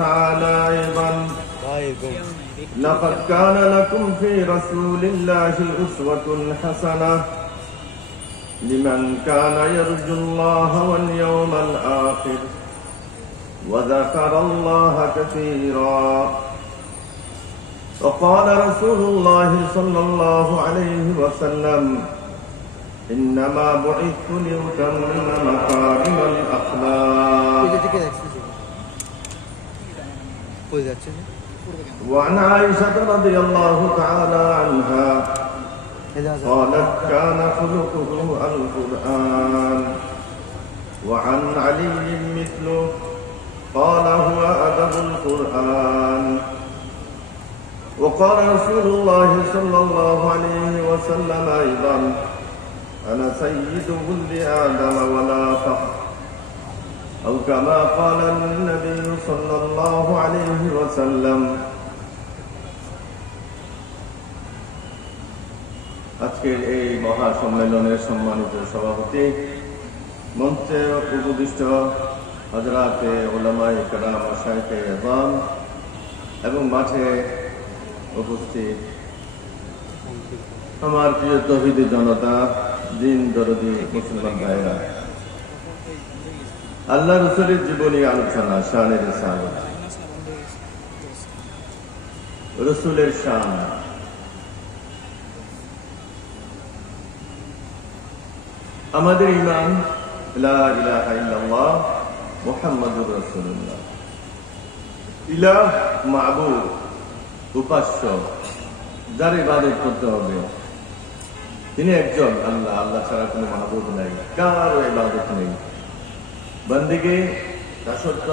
تعالى أيضا: لقد كان لكم في رسول الله أسوة حسنة لمن كان يرجو الله واليوم الآخر وذكر الله كثيرا. وقال رسول الله صلى الله عليه وسلم: إنما بعثت لأتمم مكارم الأخلاق. وعن عائشة رضي الله تعالى عنها قالت: كان خلقه القرآن. وعن علي مثله قال: هو أدب القرآن. وقال رسول الله صلى الله عليه وسلم أيضا: أنا سيد ولد آدم ولا فخر. أو كما قال النبي صلى الله عليه وسلم. আজকের এই মহা সম্মেলনের সম্মানিত সভাপতি, মঞ্চে উপবিষ্ট হযরতে উলামায়ে কেরাম, মাশায়েখে ইযাম এবং মাঠে উপস্থিত আমার প্রিয় তৌহিদি জনতা, দিন দরদি মুসলমান ভাইরা, আল্লাহ রাসূলের জীবনী আলোচনা, শানে রিসালাত, রাসূলের শান। আমাদের ঈমান লা ইলাহা ইল্লাল্লাহ মুহাম্মাদুর রাসূলুল্লাহ। ইলাহ মা'বুদ, উপাস্য, যার ইবাদত করতে হবে তিনি একজন আল্লাহ। আল্লাহ ছাড়া কোনো মাহবুব নাই, কারো ইবাদত নেই। বন্দেগী, দাসত্ব,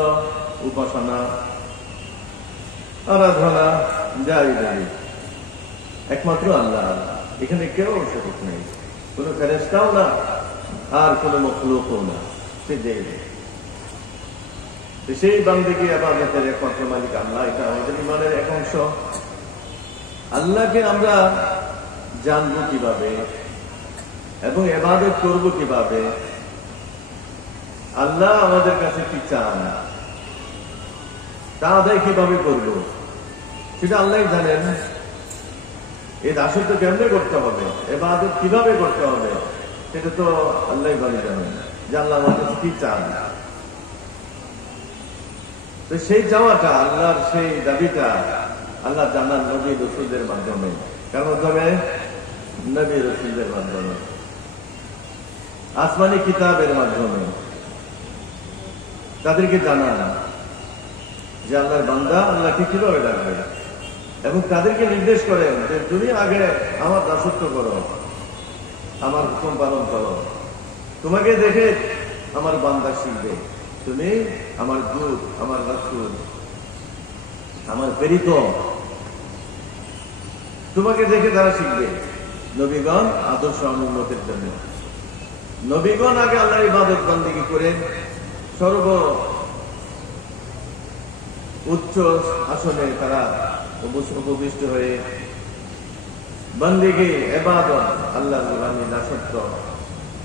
উপাসনা, আরাধনা যাই বলি একমাত্র আল্লাহ। এখানে কেউ শরীক নেই, কোনো ফেরেশতাও না আর কোনো মখলুকও না। সেই বন্দেগী ইবাদতের একমাত্র মালিক আল্লাহ। এটা আমাদের ঈমানের এক অংশ। আল্লাহকে আমরা জানবো কিভাবে এবং ইবাদত করব কিভাবে, আল্লাহ আমাদের কাছে কি চান, তা আদায় কিভাবে করব, সেটা আল্লাহ জানেন। এই দাসত্ব কেমনে করতে হবে, ইবাদত কিভাবে করতে হবে, সেটা তো আল্লাহ ভালো জানেন যে আল্লাহ আমার কাছে কি চান। তো সেই চাওয়াটা, আল্লাহর সেই দাবিটা আল্লাহ জানান নবী রাসূলদের মাধ্যমে। কার মাধ্যমে? নবী রাসূলদের মাধ্যমে, আসমানি কিতাবের মাধ্যমে। তাদেরকে জানান যে আল্লাহর বান্দা আল্লাহকে কিভাবে ডাকবে, এবং তাদেরকে নির্দেশ করেন যে তুমি আগে আমার দাসত্ব করো, আমার হুকুম পালন করো। তোমাকে দেখে আমার বান্দা শিখবে, তুমি আমার দূত, আমার রাসূল, আমার প্রেরিত, তোমাকে দেখে তারা শিখবে। নবীগণ আদর্শ অনুন্নতির জন্য নবীগণ আগে আল্লাহর ইবাদত বন্দেগী করে সর্ব উচ্চ আসনে তারা উপবিষ্ট হয়ে বন্দেগী, ইবাদত, আল্লাহর গোলামী, দাসত্ব,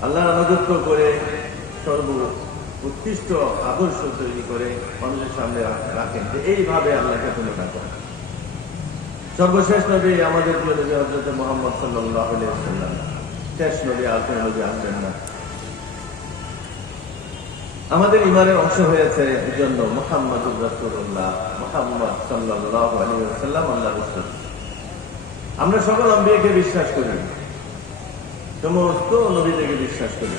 আল্লাহর আনুগত্য করে সর্ব উৎকৃষ্ট আদর্শ তৈরি করে মানুষের সামনে রাখেন যে এইভাবে আল্লাহকে তুমি ডাকো। সর্বশেষ নবী আমাদের প্রিয় নবী হযরত মুহাম্মদ সাল্লাল্লাহু আলাইহি ওয়াসাল্লাম, শেষ নবী, আর কোন নবী আসবেন না। আমাদের ঈমানের অংশ হয়েছে এজন্য মুহাম্মাদুর রাসূলুল্লাহ, মুহাম্মদ সাল্লাল্লাহু আলাইহি ওয়াসাল্লাম আল্লাহর রাসূল। আমরা সকল আম্বিয়াকে বিশ্বাস করি, সমস্ত নবীদেরকে বিশ্বাস করি।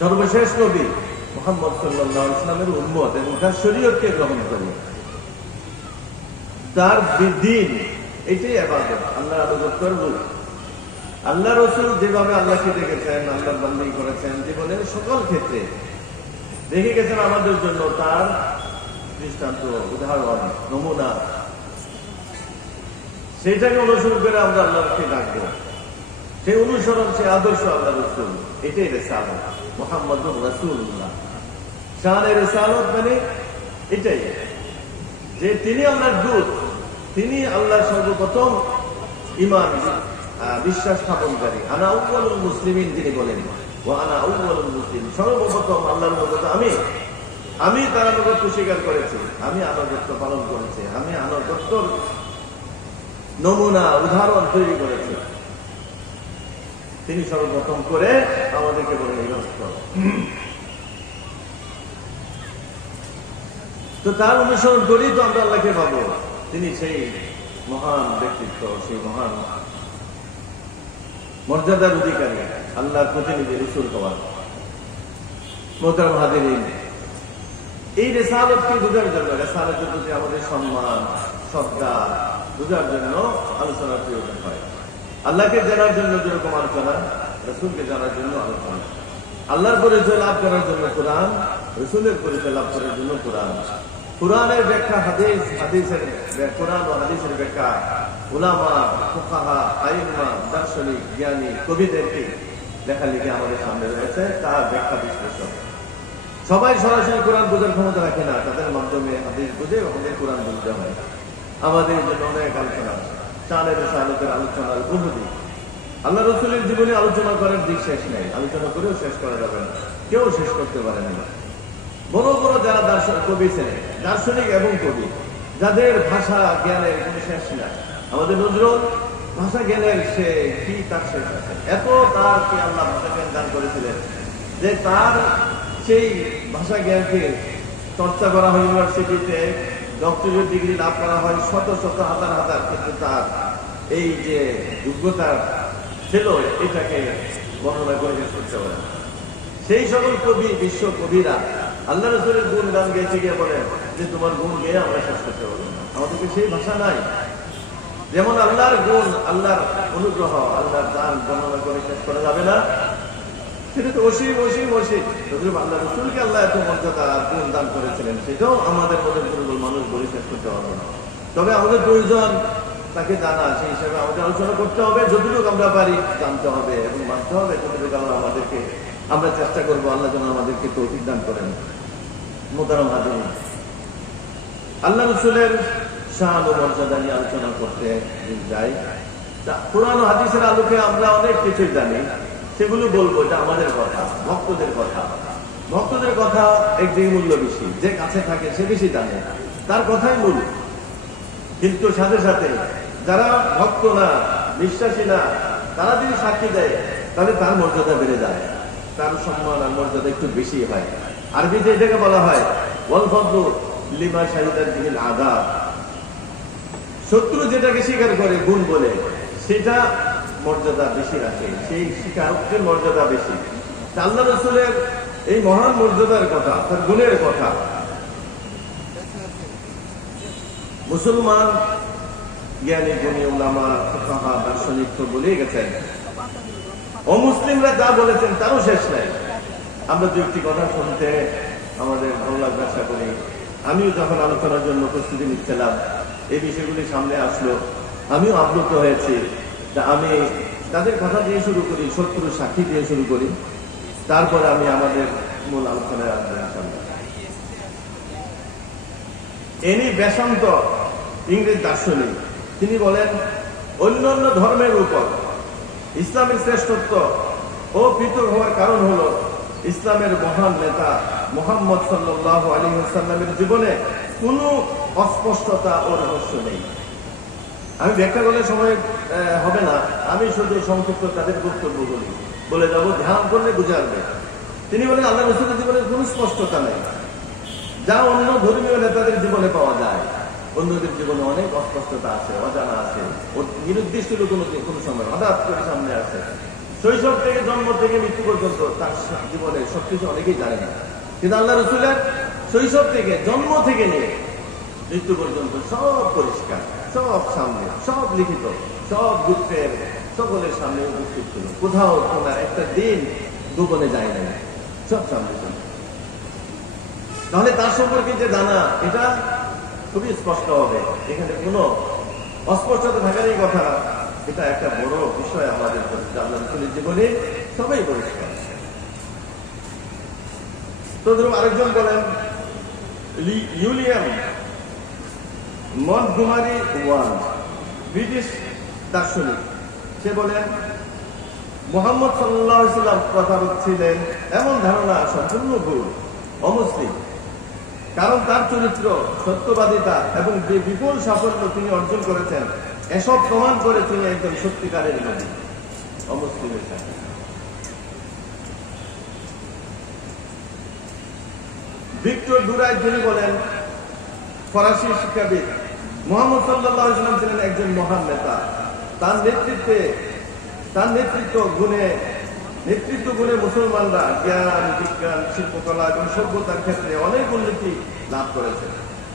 সর্বশেষ নবী মুহাম্মদ সাল্লাল্লাহু আলাইহি ওয়াসাল্লামের উম্মত এবং তার শরীয়তকে গ্রহণ করি। তার দিন এটাই ইবাদত, আল্লাহর ইবাদত করব। আল্লাহ রাসূল যেভাবে আল্লাহকে দেখেছেন, আল্লাহর বান্দাগি করেছেন, জীবনের সকল ক্ষেত্রে দেখে গেছেন আমাদের জন্য তার দৃষ্টান্ত, উদাহরণ, নমুনা। সেটাকে অনুসরণ করে আমরা আল্লাহকে ডাকবো। সেই অনুসরণ, সেই আদর্শ আল্লাহ রাসূল, এটাই রিসালাত, মুহাম্মাদুর রাসূলুল্লাহ। শানে রিসালাত মানে এটাই যে তিনি আল্লাহর দূত, তিনি আল্লাহর সর্বপ্রথম ঈমান, বিশ্বাস স্থাপনকারী। আনা আউয়ালুল মুসলিমিন, যিনি বলেন ও আনা আউয়ালুল মুসলিম, সর্বপ্রথম আল্লাহর মদত আমি, আমি তার আনুগত্য স্বীকার করেছি, আমি আনুগত্য পালন করেছি, আমি আনুগত্যর নমুনা উদাহরণ তৈরি করেছি। তিনি সর্বপ্রথম করে আমাদেরকে বলে তো তার অনুসরণ করেই তো আমরা আল্লাহকে পাবো। তিনি সেই মহান ব্যক্তিত্ব, সেই মহান মর্যাদার অধিকারী, আল্লাহর প্রতিনিধি রাসূল হওয়ার। মোহতারাম হাজিরিন, এই রিসালাতকে বোঝার জন্য, রিসালাতের প্রতি আমাদের সম্মান শ্রদ্ধা বোঝার জন্য আলোচনার প্রয়োজন হয়। আল্লাহকে জানার জন্য যেরকম আলোচনা, রাসূলকে জানার জন্য আলোচনা। আল্লাহর পরিচয় লাভ করার জন্য কোরআন, রাসূলের পরিচয় লাভ করার জন্য কোরআন। কোরআনের ব্যাখ্যা হাদিস, হাদিসের কোরআন ও হাদিসের ব্যাখ্যা উলামা, ফুকাহা, আইম্মা, দার্শনিক, জ্ঞানী, কবিদেরকে লেখালেখি আমাদের সামনে রয়েছে, তার ব্যাখ্যা বিশ্লেষণ। সবাই সরাসরি কোরআন বোঝার ক্ষমতা রাখে না, তাদের মাধ্যমে হাদিস বুঝে আমাদের কোরআন বুঝতে হয়। আমাদের জন্য অনেক আলোচনা, শানের রিসালাতের আলোচনার বহুদিক। আল্লাহ রাসূলের জীবনে আলোচনা করার দিক শেষ নেই, আলোচনা করেও শেষ করা যাবে না, কেউ শেষ করতে পারে না। বড় বড় যারা কবি ছিলেন, দার্শনিক এবং কবি, যাদের ভাষা জ্ঞানের কোন শেষ নাই। আমাদের নজরুল ভাষা জ্ঞানের সে কি তার শেষ আছে, এত তার কি আল্লাহ ভাষা জ্ঞান দান করেছিলেন যে তার সেই ভাষা জ্ঞানকে চর্চা করা হয় ইউনিভার্সিটিতে, ডক্টরেট ডিগ্রি লাভ করা হয় শত শত হাজার হাজার, কিন্তু তার এই যে যোগ্যতা ছিল এটাকে বর্ণনা করে শেষ করতে পারে। সেই সকল কবি, বিশ্ব কবিরা আল্লাহ রাসূলের গুণ গান গেয়েছে গিয়ে বলেন যে তোমার গুণ গেয়ে আমরা শেষ করতে পারবো না, আমাদেরকে সেই ভাষা নাই। যেমন আল্লাহর গুণ, আল্লাহর অনুগ্রহ, আল্লাহর দান বর্ণনা করে শেষ করা যাবে না, সেটা তো অসীম অসীম অসীম। আল্লাহ রাসূলকে আল্লাহ এত মর্যাদা গুণ দান করেছিলেন, সেটাও আমাদের মধ্যে দুর্বল মানুষ বলে শেষ করতে পারবো না। তবে আমাদের প্রয়োজন তাকে জানা, সেই হিসাবে আমাদের আলোচনা করতে হবে, যতটুকু আমরা পারি জানতে হবে এবং মানতে হবে, যতটুকু আল্লাহ আমাদেরকে, আমরা চেষ্টা করবো আল্লাহ যেন আমাদেরকে তৌফিক দান করেন। মোহতারাম হাজিরিন, আল্লাহ রাসূলের শান ও মর্যাদা নিয়ে আলোচনা করতে যাই। কোরআন ও হাদিসের আলোকে আমরা অনেক কিছুই জানি, সেগুলো বলবো, এটা আমাদের কথা, ভক্তদের কথা। ভক্তদের কথা একদিকে মূল্য বেশি, যে কাছে থাকে সে বেশি জানে, তার কথাই মূল। কিন্তু সাথে সাথে যারা ভক্ত না, বিশ্বাসী না, তারা যদি সাক্ষী দেয় তাহলে তার মর্যাদা বেড়ে যায়, তার সম্মান আর মর্যাদা একটু বেশি হয়। আরবিতে এটাকে বলা হয় ওয়াল ফাদলু লিমা শাহিদাত বিহিল আদাব। শত্রু যেটাকে স্বীকার করে গুণ বলে, সেটা মর্যাদা বেশি রাখে, সেই স্বীকারকের মর্যাদা বেশি। আল্লাহ রাসূলের এই মহান মর্যাদার কথা, তার গুণের কথা মুসলমান জ্ঞানী গুণী উলামা, ফুকাহা, দার্শনিক তো বলেই গেছেন, অমুসলিমরা যা বলেছেন তারও শেষ নাই। আমরা দু একটি কথা শুনতে আমাদের ভালো লাগবে, আশা করি। আমিও যখন আলোচনার জন্য প্রস্তুতি নিচ্ছিলাম, এই বিষয়গুলি সামনে আসলো, আমিও আপ্লুত হয়েছি। আমি তাদের কথা দিয়ে শুরু করি, শত্রু সাক্ষী দিয়ে শুরু করি, তারপরে আমি আমাদের মূল আলোচনায় আসবো। এনি বেসান্ত ইংরেজ দার্শনিক, তিনি বলেন অন্যান্য ধর্মের উপর ইসলামের শ্রেষ্ঠত্ব ও পৃথক হওয়ার কারণ হলো ইসলামের মহান নেতা মুহাম্মদ সাল্লাল্লাহু আলাইহি ওয়াসাল্লামের জীবনে কোনো অস্পষ্টতা ও রহস্য নেই। আমি ব্যাখ্যা করলে সময় হবে না, আমি শুধু সংক্ষিপ্ত তাদের বক্তব্য বলে যাবো, ধ্যান করলে বুঝে আসবে। তিনি বলেন আল্লাহ রাসূলের জীবনে কোনো স্পষ্টতা নেই, যা অন্য ধর্মীয় নেতাদের জীবনে পাওয়া যায়। অন্যদের জীবনে অনেক অস্পষ্টতা আছে, অজানা আছে, নির্দিষ্ট কোনো সময় হঠাৎ করে সামনে আসে। শৈশব থেকে, জন্ম থেকে মৃত্যু পর্যন্ত তার জীবনে সবকিছু অনেকেই জানে না, কিন্তু আল্লাহ রাসূলের শৈশব থেকে, জন্ম থেকে নিয়ে মৃত্যু পর্যন্ত সব পরিষ্কার, সব সামনে, সব লিখিত, সব গুপ্তের সকলের সামনে উপস্থিত ছিল। কোথাও তোমার একটা দিন গোপনে যায় না, সব সামনে ছিল। তাহলে তার সম্পর্কে যে জানা, এটা খুবই স্পষ্ট হবে, এখানে কোনো অস্পষ্টতা থাকারই কথা। এটা একটা বড় বিষয় আমাদের আল্লাহ রাসূলের জীবনে সবাই পরিষ্কার। তো ধরুন আরেকজন বলেন উইলিয়াম মন্টগোমারি ওয়াল্ড, ব্রিটিশ দার্শনিক, সে বলেন মুহাম্মদ সাল্লাল্লাহু আলাইহি ওয়াসাল্লাম কথা ছিলেন এমন ধারণা সম্পূর্ণ ভুল, অমুসলিম। কারণ তার চরিত্র, সত্যবাদিতা এবং যে বিপুল সাফল্য তিনি অর্জন করেছেন, এসব প্রমাণ করে তিনি একজন সত্যিকারের নবী অমুসলিমের সাথে। ভিক্টর ডুরাই তিনি বলেন, ফরাসি শিক্ষাবিদ, মুহাম্মদ সাল্লাল্লাহু আলাইহি ওয়াসাল্লাম ছিলেন একজন মহান নেতা। তার নেতৃত্ব গুণে মুসলমানরা জ্ঞান, বিজ্ঞান, শিল্পকলা এবং সভ্যতার ক্ষেত্রে অনেক উন্নতি লাভ করেছেন।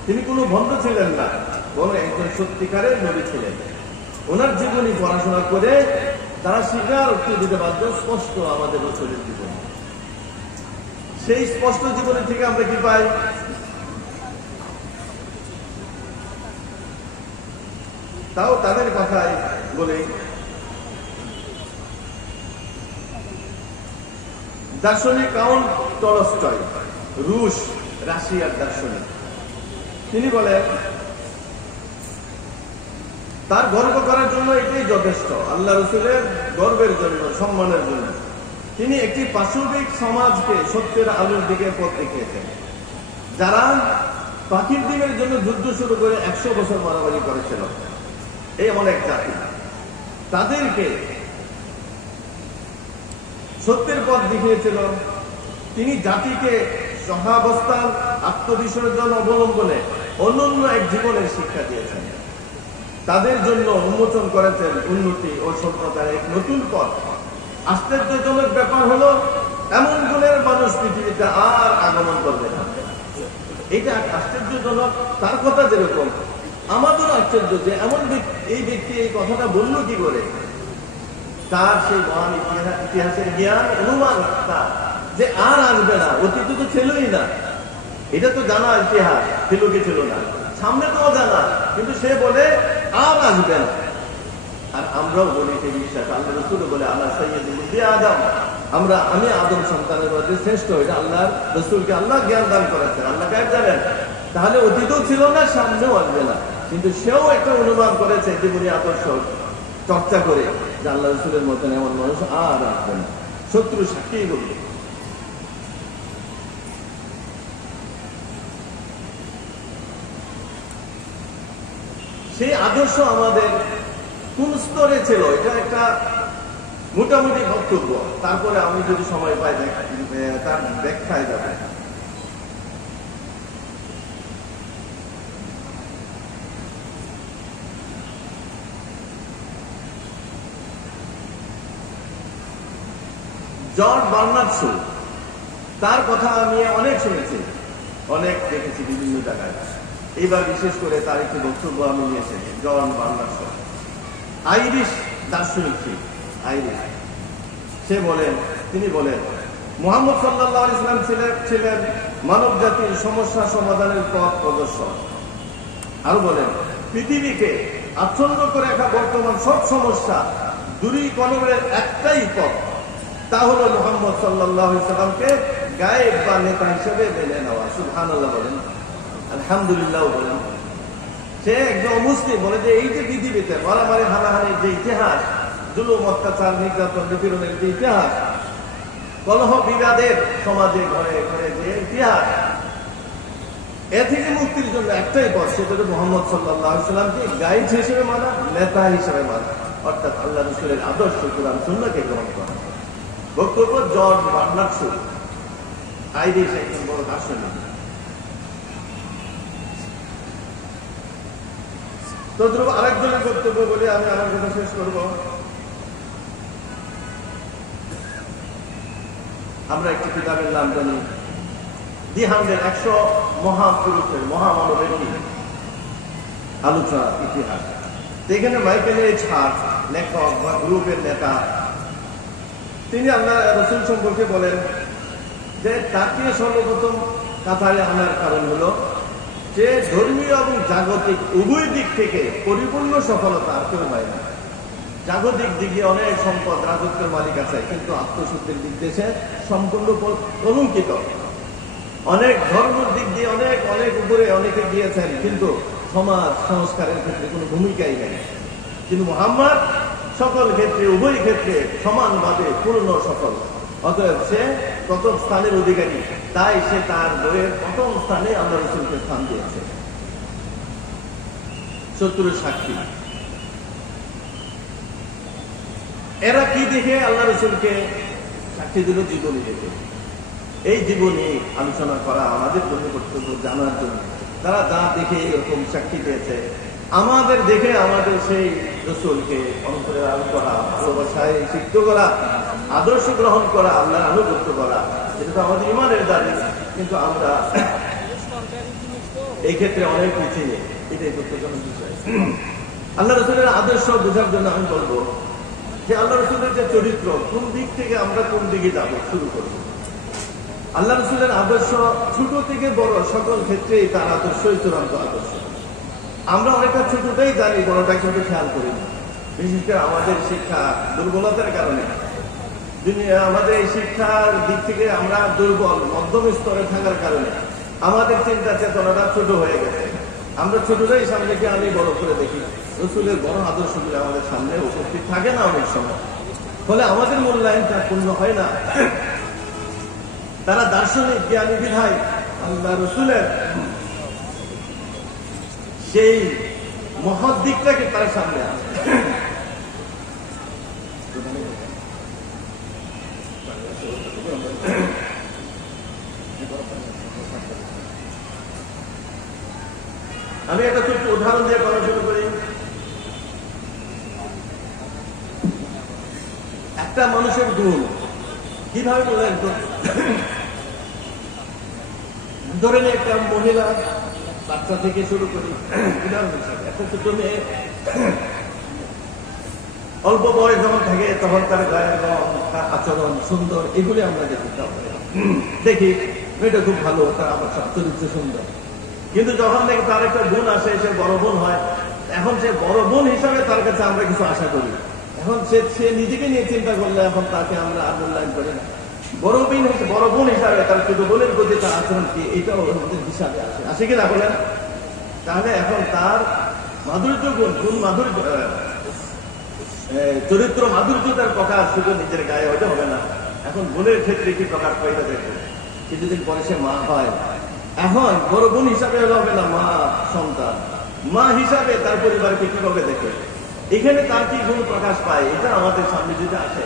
তিনি কোনো ভণ্ড ছিলেন না, বরং একজন সত্যিকারের নবী ছিলেন। ওনার জীবনী পড়াশোনা করে তারা স্বীকার দিতে বাধ্য, স্পষ্ট আমাদের রসুলের জীবনী। সেই স্পষ্ট জীবনী থেকে আমরা কি পাই? তাও তাদের কথাই বলে, দার্শনিক কাউন্ট টলস্টয়, রুশ রাশিয়ার দার্শনিক, তিনি বলেন তার গর্ব করার জন্য এটাই যথেষ্ট, আল্লাহ রসুলের গর্বের জন্য, সম্মানের জন্য। তিনি একটি পাশবিক সমাজকে সত্যের আলোর দিকে পথ দেখিয়েছেন। যারা পাখির ডিমের জন্য যুদ্ধ শুরু করে 100 বছর মারামারি করেছিল, এই এমন এক জাতি, তাদেরকে সত্যের পথ দেখিয়েছিল। তিনি জাতিকে সহাবস্থান, আত্মবিসর্জন অবলম্বনে অনন্য এক জীবনের শিক্ষা দিয়েছেন। তাদের জন্য উন্মোচন করেছেন উন্নতি ও সভ্যতার এক নতুন পথ। আশ্চর্যজনক ব্যাপার হলো, এমন গুণের মানুষ পৃথিবীতে আর আগমন করবে না। এটা আশ্চর্যজনক। তার কথা যেরকম, আমাদের আশ্চর্য যে এমন এই ব্যক্তি এই কথাটা বলল কি করে। তার সেই মহান ইতিহাসের জ্ঞান, অনুমান তার যে আর আসবে না, অতীত তো ছিলই না, এটা তো জানা ইতিহাস, ছিল কি ছিল না, সামনে তো জানা, কিন্তু সে বলে আর আসবে না। আর আমরাও বলি সেই বিশ্বাস, আল্লাহ রসুল বলে আল্লাহ সৈয়দ আদম, আমি আদম সন্তানের মধ্যে শ্রেষ্ঠ। এটা আল্লাহ রসুলকে আল্লাহ জ্ঞান দান করেছেন, আল্লাহ গায়েব জানেন। তাহলে অতীতও ছিল না, সামনেও আসবে না, কিন্তু সেও একটা অনুমান করেছে জীবনী আদর্শ চর্চা করে যে আল্লাহ রসুলের মতন এমন মানুষ আর আসবে না। শত্রু সাক্ষী বলবে। সেই আদর্শ আমাদের কোন স্তরে ছিল, এটা একটা মোটামুটি বক্তব্য। তারপরে আমি যদি সময় পাই তার ব্যাখ্যায় যাবে। জর্জ বার্নার্ড শো, তার কথা আমি অনেক শুনেছি, অনেক দেখেছি বিভিন্ন জায়গায়। এইবার বিশেষ করে তার একটি বক্তব্য আমি নিয়ে এসেছি। জর্জ বার্নার্ড শো আইরিশ দার্শনিক, তিনি বলেন মুহাম্মদ সাল্লাল্লাহু আলাইহি ওয়াসাল্লাম ছিলেন মানব জাতির সমস্যা সমাধানের পথ প্রদর্শক। আরো বলেন, পৃথিবীকে আচ্ছন্ন করে রাখা বর্তমান সব সমস্যা দূরীকরণের একটাই পথ, তা হলো মুহাম্মদ সাল্লাল্লাহু আলাইহি ওয়াসাল্লামকে গায়েব বা নেতা হিসেবে মেনে নেওয়া। সুবহানাল্লাহ বলেন, আলহামদুলিল্লাহ বলেন। সে একজন মুসলিম বলে যে এই যে পৃথিবীতে মারামারি হানাহানির যে ইতিহাস, জুলুম, অত্যাচার, নির্যাতন, নিপীড়নের যে ইতিহাস, কলহ বিবাদের সমাজে ঘরে ঘরে যে ইতিহাস, এ থেকে মুক্তির জন্য একটাই পথ, সেটা হলো মুহাম্মদ সাল্লাল্লাহু আলাইহি ওয়াসাল্লামকে গাইড হিসেবে মানা, নেতা হিসেবে মানা, অর্থাৎ আল্লাহ রাসূলের আদর্শ কুরআন সুন্নাহকে গ্রহণ করা। বক্তব্য জর্জ বার্নার্ড শো, আইরিশ একজন বড় দার্শনিক। তদ্রুপ আরেকজনের বক্তব্য বলে আমি আমার কথা শেষ করব। আমরা একটি কিতাবের নাম জানি, দি 100 মহাপুরুষের, মহামানবের আলোচনা ইতিহাস। এখানে মাইকেল এইচ হার্ট, লেখক বা গ্রুপের নেতা, তিনি আল্লাহ রসুল সম্পর্কে বলেন যে তাকে সর্বপ্রথম কাতারে আনার কারণ হলো যে ধর্মীয় এবং জাগতিক উভয় দিক থেকে পরিপূর্ণ সফলতা আর কেউ পায় না। জাগতিক দিকে অনেক সম্পদ, রাজত্বের মালিক আছে, কিন্তু আত্মশুদ্ধির দিক দিয়ে সম্পূর্ণ কলঙ্কিত। অনেক ধর্মের দিক দিয়ে অনেক অনেক উপরে অনেকে গিয়েছেন, কিন্তু সমাজ সংস্কারের ক্ষেত্রে কোনো ভূমিকাই নেই। কিন্তু মুহাম্মদ সকল ক্ষেত্রে, উভয় ক্ষেত্রে সমানভাবে পূর্ণ সফল। অতএব সে প্রথম স্থানের অধিকারী, তাই সে তার বইয়ের প্রথম স্থানে আল্লাহ রসুলকে স্থান দিয়েছে। শত্রুর সাক্ষী। এরা কি দেখে আল্লাহ রসুলকে সাক্ষী দিল? জীবনী দেখে। এই জীবনী আলোচনা করা আমাদের জন্য কর্তব্য, জানার জন্য। তারা যা দেখে এরকম সাক্ষী দিয়েছে, আমাদের দেখে আমাদের সেই রসুলকে অন্তরে লাল করা, ভালোবাসায় সিদ্ধ করা, আদর্শ গ্রহণ করা, আল্লাহর আনুগত্য করা, এটা তো আমাদের ইমানের দাবি। কিন্তু আমরা এই ক্ষেত্রে অনেক পিছিয়ে, এটাই দুঃখজনক বিষয়। আল্লাহ রসুলের আদর্শ বোঝার জন্য আমি বলবো যে আল্লাহ রসুলের যে চরিত্র, কোন দিক থেকে আমরা কোন দিকে যাবো শুরু করবো। আল্লাহ রসুলের আদর্শ ছোট থেকে বড় সকল ক্ষেত্রেই তার আদর্শই চূড়ান্ত আদর্শ। আমরা অনেকটা ছোটটাই জানি, বড়টা কিন্তু খেয়াল করি না। বিশেষ করে আমাদের শিক্ষা দুর্বলতার কারণে, আমাদের এই শিক্ষার দিক থেকে আমরা দুর্বল, মধ্যম স্তরে থাকার কারণে আমাদের চিন্তা চেতনাটা ছোট হয়ে গেছে। আমরা ছোটটাই সামনেকে আমি বড় করে দেখি। রসুলের বড় আদর্শগুলো আমাদের সামনে উপস্থিত থাকে না অনেক সময়, ফলে আমাদের মূল্যায়নটা পূর্ণ হয় না। তারা দার্শনিক জ্ঞানী বিধায় আল্লাহ রসুলের সেই মহৎ দিকটাকে তার সামনে আসে। আমি একটা ছোট্ট উদাহরণ দিয়ে কথা শুরু করি। একটা মানুষের গুণ কিভাবে মূল্যায়ন করতে, ধরেন একটা মহিলা, বাচ্চা থেকে শুরু করি উদাহরণ হিসাবে, একটা ছোট মেয়ে অল্প বয়স যখন থাকে তখন তার গায়ের রং, তার আচরণ সুন্দর, এগুলি আমরা দেখি মেয়েটা খুব ভালো, তার আমার চরিত্র সুন্দর। কিন্তু যখন দেখি তার একটা গুণ আসে, সে বড় বোন হয়, এখন সে বড় বোন হিসাবে তার কাছে আমরা কিছু আশা করি। এখন সে নিজেকে নিয়ে চিন্তা করলে এখন তাকে আমরা আর মূল্যায়ন করি না। বড় বোন হিসাবে তার ছোট বোনের প্রতি তার আচরণ কি, এটাও আমাদের হিসাবে আসে কিনা বলেন? তাহলে এখন তার মাধুর্য গুণ মাধুর্য, চরিত্র মাধুর্যতার প্রকাশ শুধু নিজের গায়ে হতে হবে না, এখন বোনের ক্ষেত্রে কি প্রকাশ পাইতে দেখবে। কিছুদিন পরে সে মা হয়, এখন বড় বোন হিসাবে হবে না, মা সন্তান, মা হিসাবে তার পরিবারকে কিভাবে দেখে, এখানে তার কি গুণ প্রকাশ পায়, এটা আমাদের সামনে যদি আসে,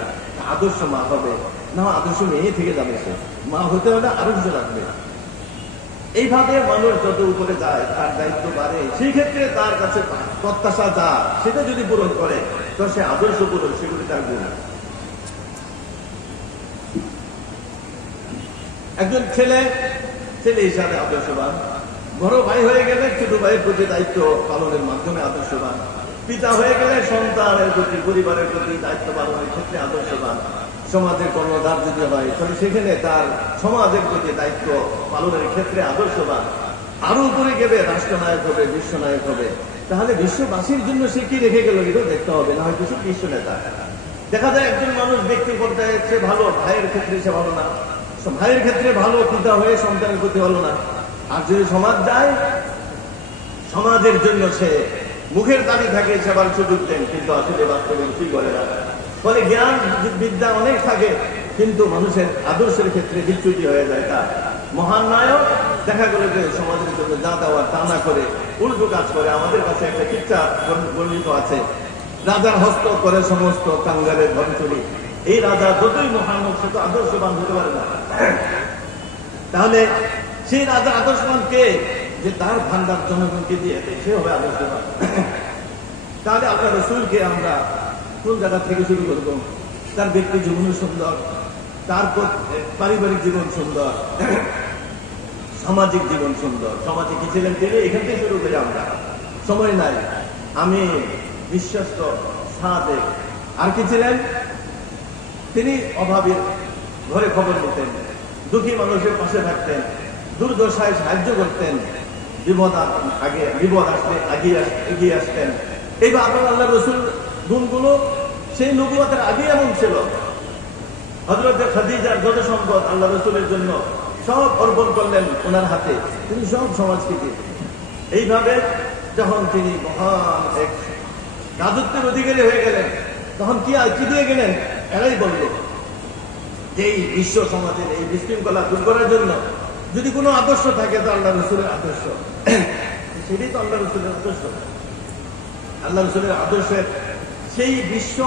আদর্শ মা হবে না, আদর্শ মেয়ে থেকে যাবে, সে মা হতে হলে আরো কিছু লাগবে। এইভাবে মানুষ যত উপরে যায় তার দায়িত্ব বাড়ে, সেই ক্ষেত্রে তার কাছে প্রত্যাশা যা সেটা যদি পূরণ করে তো সে আদর্শ পূরণ, সেগুলি তার গুণ। একজন ছেলে হিসাবে আদর্শবান, বড় ভাই হয়ে গেলে ছোট ভাইয়ের প্রতি দায়িত্ব পালনের মাধ্যমে আদর্শবান, পিতা হয়ে গেলে সন্তানের প্রতি, পরিবারের প্রতি দায়িত্ব পালনের ক্ষেত্রে আদর্শবান, সমাজের কর্ণধার যদি হয় তাহলে সেখানে তার সমাজের প্রতি দায়িত্ব পালনের ক্ষেত্রে আদর্শবান। আরো উপরে গেলে রাষ্ট্রনায়ক হবে, বিশ্বনায়ক হবে। তাহলে বিশ্ববাসীর জন্য সে কি রেখে গেল এটাও দেখতে হবে, না হয়তো সে বিশ্ব নেতা। দেখা যায় একজন মানুষ ব্যক্তি পর্যায়ে সে ভালো, ভাইয়ের ক্ষেত্রে সে ভালো না, ভাইয়ের ক্ষেত্রে ভালো, পিতা হয়ে সন্তানের প্রতি ভালো না। আর যদি সমাজ যায়, সমাজের জন্য সে মুখের দাবি থাকে সেবার সুযোগ দেন, কিন্তু আসলে বাস্তবে কি করে না। ফলে জ্ঞান বিদ্যা অনেক থাকে, কিন্তু মানুষের আদর্শের ক্ষেত্রে বিচ্যুতি হয়ে যায়। তার মহান নায়ক দেখা গেল যে সমাজের জন্য যা দেওয়া তা না করে উল্টো কাজ করে। আমাদের কাছে একটা কিচ্ছা বর্ণিত আছে, রাজার হস্ত করে সমস্ত কাঙ্গালের ঘরে চলি। এই রাজা যতই মহান হোক সে তো আদর্শবান হতে পারে না। তাহলে সেই রাজা আদর্শবান কে? যে তার ভান্ডার জনগণকে দিয়ে দেয়, সে হবে আদর্শবান। তাহলে আপনার রসুলকে আমরা কোন জায়গা থেকে শুরু করবো? তার ব্যক্তি জীবন সুন্দর, তার পারিবারিক জীবন সুন্দর, সামাজিক জীবন সুন্দর। সমাজে কি ছিলেন তিনি, এখান থেকে শুরু করি আমরা, সময় নাই। আমি বিশ্বস্ত সাদেক। আর কি ছিলেন তিনি? অভাবীর ঘরে খবর নিতেন, দুঃখী মানুষের পাশে থাকতেন, দুর্দশায় সাহায্য করতেন, বিপদ আসলে এগিয়ে আসতেন। এইবার আপনার আল্লাহ রসুল গুণগুলো সেই নবুয়তের আগে এমন ছিল। হযরত খাদিজার যত সম্পদ আল্লাহ রসুলের জন্য সব অর্পণ করলেন ওনার হাতে, তিনি সব সমাজকে দিয়ে। এইভাবে যখন তিনি মহান এক রাজত্বের অধিকারী হয়ে গেলেন, তখন কি দিয়ে গেলেন? এরাই বলল যে এই বিশ্ব সমাজের এই বিশৃঙ্খলা দূর করার জন্য যদি কোনো আদর্শ থাকে তো আল্লাহ রসুলের আদর্শ, সেটাই তো আল্লাহ রসুলের আদর্শ। আল্লাহ রসুলের আদর্শের সেই বিশ্ব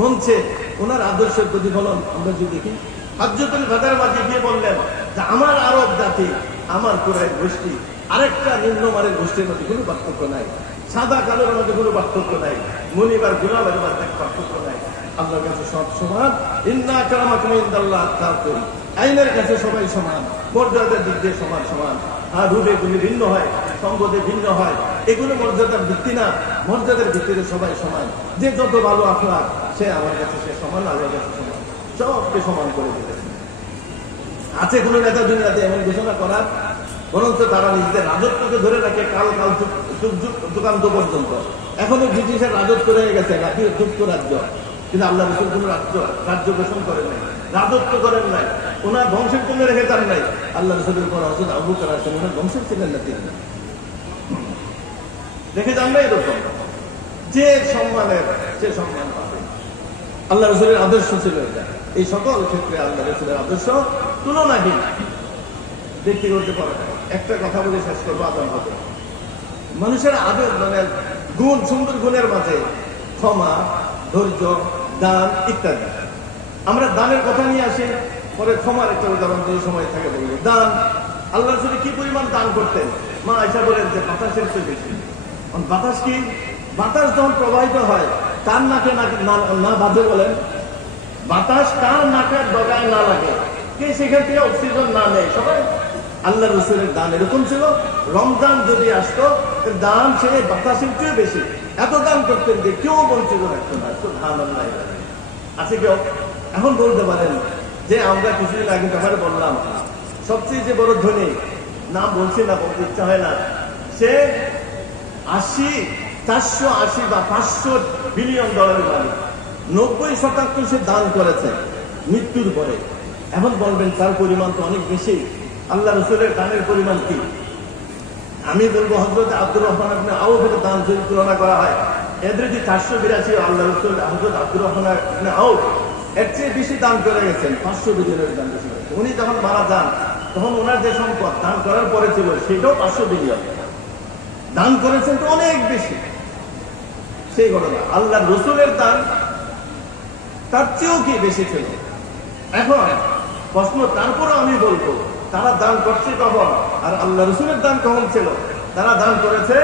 মঞ্চে ওনার আদর্শের প্রতিফলন আমরা যদি দেখি। হাজ্জাতুল বাদার মাঝে গিয়ে বললেন যে আমার আরব জাতি, আমার কুরাইশ গোষ্ঠী আরেকটা নিম্নমানের গোষ্ঠীর মধ্যে কোনো পার্থক্য নাই, সাদা কালোর মধ্যে কোনো পার্থক্য নাই, মনিবার গুনাহের মধ্যে পার্থক্য নাই, আল্লাহর কাছে সব সমান। ইন্না আক্রামাকুম ইনদাল্লাহি আতকাকুম, আইনের কাছে সবাই সমান, মর্যাদার দিক দিয়ে সমান সমান। আর রূপে গুলি ভিন্ন হয়, সম্পদে ভিন্ন হয়, এগুলো মর্যাদার ভিত্তি না, মর্যাদার ভিত্তিতে সবাই সমান। যে যত ভালো আখলাক সে আমার কাছে সে সমান, আল্লাহর কাছে সমান, সবকে সমান করে দিয়েছে। আছে কোন নেতা দুনিয়াতে এমন ঘোষণা করার? বরঞ্চ তারা নিজেদের রাজত্বকে ধরে রাখে কাল কাল যুগান্ত পর্যন্ত। এখনো ব্রিটিশের রাজত্ব রয়ে গেছে যুক্তরাজ্য, কিন্তু আল্লাহ রসুল কোন রাজ্য ঘোষণ করেন নাই, রাজত্ব করেন নাই, ওনার বংশের জন্য রেখে যান নাই। আল্লাহ রসুলের পর হযরত আবু বকর আছেন, ওনার বংশের ছিলেন না, তিনি রেখে যান নাই। এরকম যে সম্মানের সে সম্মান পাবে। আল্লাহ রসুলের আদর্শ ছিল এটা। এই সকল ক্ষেত্রে আল্লাহ রসুলের আদর্শ তুলনাহীন, দেখতে করতে পারে। একটা কথা বলে শেষ করবো, আদান হবে। মানুষের আদর মানে গুণ, সুন্দর গুণের মাঝে ক্ষমা, ধৈর্য, দান ইত্যাদি। আমরা দানের কথা নিয়ে আসি, পরে ক্ষমার একটা উদাহরণ দিয়ে সময় থাকে বলবো। দান, আল্লাহ রসুল কি পরিমাণ দান করতেন। মা আয়েশা বলেন যে বাতাসের চেয়ে বেশি। বাতাস কি? বাতাস যখন প্রবাহিত হয় কার নাকে না বাজে বলেন? বাতাস কার নাকের ডগায় না লাগে, কে সেখান থেকে অক্সিজেন না নেয়? সবাই। আল্লাহ রসুলের দান এরকম ছিল, রমজান যদি আসতো দান সে বাতাসের চেয়ে বেশি, এত দান করতেন যে কেউ বঞ্চিত রাখতো না। সুবহানাল্লাহ। আছে কেউ এখন বলতে পারেন যে আমরা কিছুদিন আগে ব্যাপারে বললাম সবচেয়ে যে বড় ধনী, নাম বলছি না, বলতে ইচ্ছা হয় না, সে 480 বা 500 বিলিয়ন ডলারের মালিক। 90% সে দান করেছে মৃত্যুর পরে। এখন বলবেন তার পরিমাণ তো অনেক বেশি, আল্লাহ রসুলের দানের পরিমাণ কি? আমি বলবো হযরত আব্দুর রহমান ইবনে আউফের দান যদি তুলনা করা হয়, এদের যে 482, আল্লাহ রসুল হযরত আব্দুর রহমান ইবনে আউফ এর চেয়ে বেশি দান করে গেছেন, 500 বিলিয়নের দান বেশি। উনি যখন মারা যান তখন ওনার যে সম্পদ দান করার পরে ছিল সেটাও 500 বিলিয়ন। দান করেছেন তো অনেক বেশি। সেই ঘটনা আল্লাহ রসুলের দান তার চেয়েও কি বেশি ছিল। এখন প্রশ্ন, তারপরে আমি বলবো তারা দান করছে কখন, আর আল্লাহ রসুলের দান কখন ছিল? তারা দান করেছে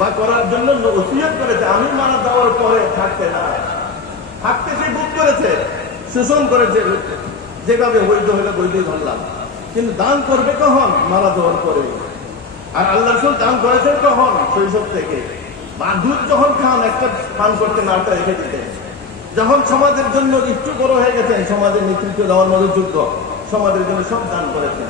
বা করার জন্য ওসিয়ত করেছে, আমি মারা যাওয়ার পরে থাকতে না, থাকতে সে বুক করেছে, শোষণ করেছে, যেভাবে বৈধ হলে বৈধই ধরলাম। কিন্তু দান করবে কখন? মারা যাওয়ার পরে। আর আল্লাহ রসুল দান করেছেন কখন? শৈশব থেকে। বা দুধ যখন খান একটা পান করতে নাটা রেখে দিতে, যখন সমাজের জন্য একটু বড় হয়ে গেছেন, সমাজের নেতৃত্ব দেওয়ার মতো যোগ্য, সমাজের জন্য সব দান করেছেন,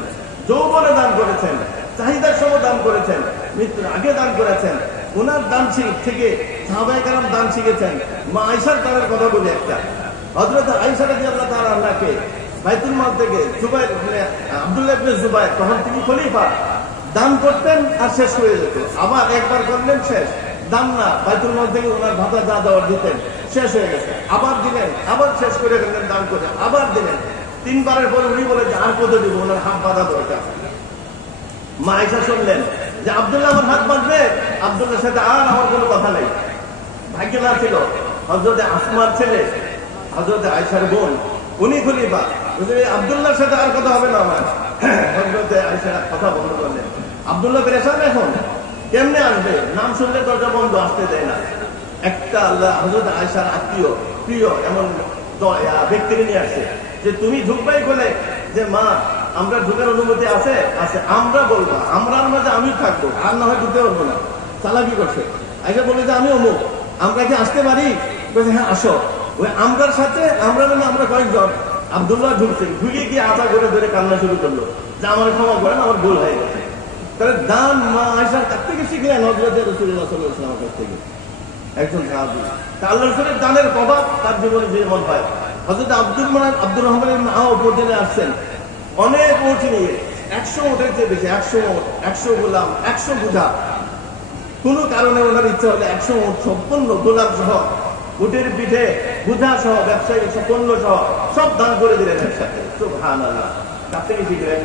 যৌবনে দান করেছেন, চাহিদার সময় দান করেছেন, মৃত্যুর আগে দান করেছেন। ওনার দান থেকে সাহাবায়ে কেরাম দান শিখেছেন। মা আয়েশার দানের কথা বলি একটা। হযরত আয়েশা রাদিয়াল্লাহু তাআলা আনহাকে বাইতুল মাল থেকে আব্দুল্লাহ ইবনে জুবায়ের, তখন তিনি খলিফা, দান করতেন আর শেষ হয়ে যেত। আবার একবার করলেন, শেষ। দান না, বাইতুল মাল থেকে ওনার ভাতা যা দেওয়ার দিতেন, শেষ হয়ে গেছে, আবার দিলেন, আবার শেষ করে ফেললেন দান করে, আবার দিলেন। 3 বারের পরে উনি বলেন যে আর কত দিব, ওনার হাত বাঁধা দরকার। মা আয়েশা শুনলেন যে আব্দুল্লাহ আমার হাত বাঁধবে, আব্দুল্লাহর সাথে আর আমার কোনো কথা নেই। ভাগ্য না ছিল হযরত আসমার ছেলে, হযরত আয়েশার বোন, উনি খলিফা, আব্দুল্লাহর সাথে আর কথা হবে না আমার। হযরত আয়েশা কথা বন্ধ করলেন। আব্দুল্লাহ পেরেশান, এখন কেমনে আসবে? নাম শুনলে দরজা বন্ধ, আসতে দেয় না। একটা আল্লাহ হযরত আয়েশার আত্মীয় প্রিয় এমন ব্যক্তিকে নিয়ে আসে যে তুমি ঢুকবাই বলে যে মা আমরা ঢুকার অনুমতি আছে? আছে। আমরা বলবো, আমরার মাঝে আমি থাকবো, আর না হয় ঢুকতে পারবো না। চালাকি করছে। আয়েশা বলে যে আমি অমুক, আমরা কি আসতে পারি? বলছে হ্যাঁ আসো। ওই আমরার সাথে আমরা মানে আমরা কয়েকজন। আব্দুল্লাহ ঢুকছে, ঢুকে গিয়ে আশা করে ধরে কান্না শুরু করলো যে আমার ক্ষমা করেন, আমার ভুল হয়ে গেছে। তাহলে দান মা আয়েশার কাছ থেকে শিখলেন, হযরত রাসূলুল্লাহ সাল্লাল্লাহু আলাইহি ওয়াসাল্লামের কাছ থেকে একজন সাহাবী। আল্লাহ রাসূলের দানের প্রভাব তার জীবনে যেমন হয়। হযরত আব্দুর রহমান ইবনে আউফ মদিনে আসছেন, অনেক উট নিয়ে, 100 উটের চেয়ে বেশি, 100 উট, 100 গোলাম, 100 বুঝা। কোনো কারণে ওনার ইচ্ছা হলে 100 উট সম্পূর্ণ গোলাম সহ, উটের পিঠে বুঝা সহ, ব্যবসায়ী পণ্য সহ সব দান করে দিলেন একসাথে। সুবহানাল্লাহ। কার থেকে শিখলেন?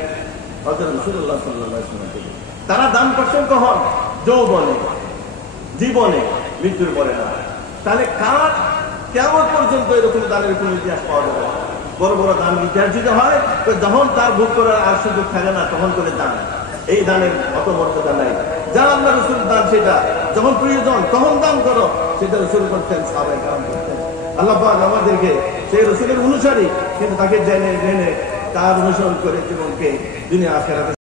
হযরত রাসূলুল্লাহ সাল্লাল্লাহু আলাইহি ওয়াসাল্লাম থেকে। তারা দান করছেন কখন? যৌবনে, জীবনে, মৃত্যুর পরে না। তাহলে কার কেমন পর্যন্ত এরকম দানের কোন ইতিহাস পাওয়া যাবে? বড় বড় দান ইতিহাস যদি হয় তো যখন তার ভোগ করার আর সুযোগ থাকে না তখন করে দান। এই দানের অত মর্যাদা নাই। যা আল্লাহ রাসূল দান সেটা যখন প্রয়োজন তখন দান করো, সেটা রাসূল করতেন, সাহাবায়ে কেরাম করতেন। আল্লাহ পাক আমাদেরকে সেই রাসূলের অনুসারী, কিন্তু তাকে জেনে জেনে তার অনুসরণ করে জীবনকে দুনিয়া আখিরাতে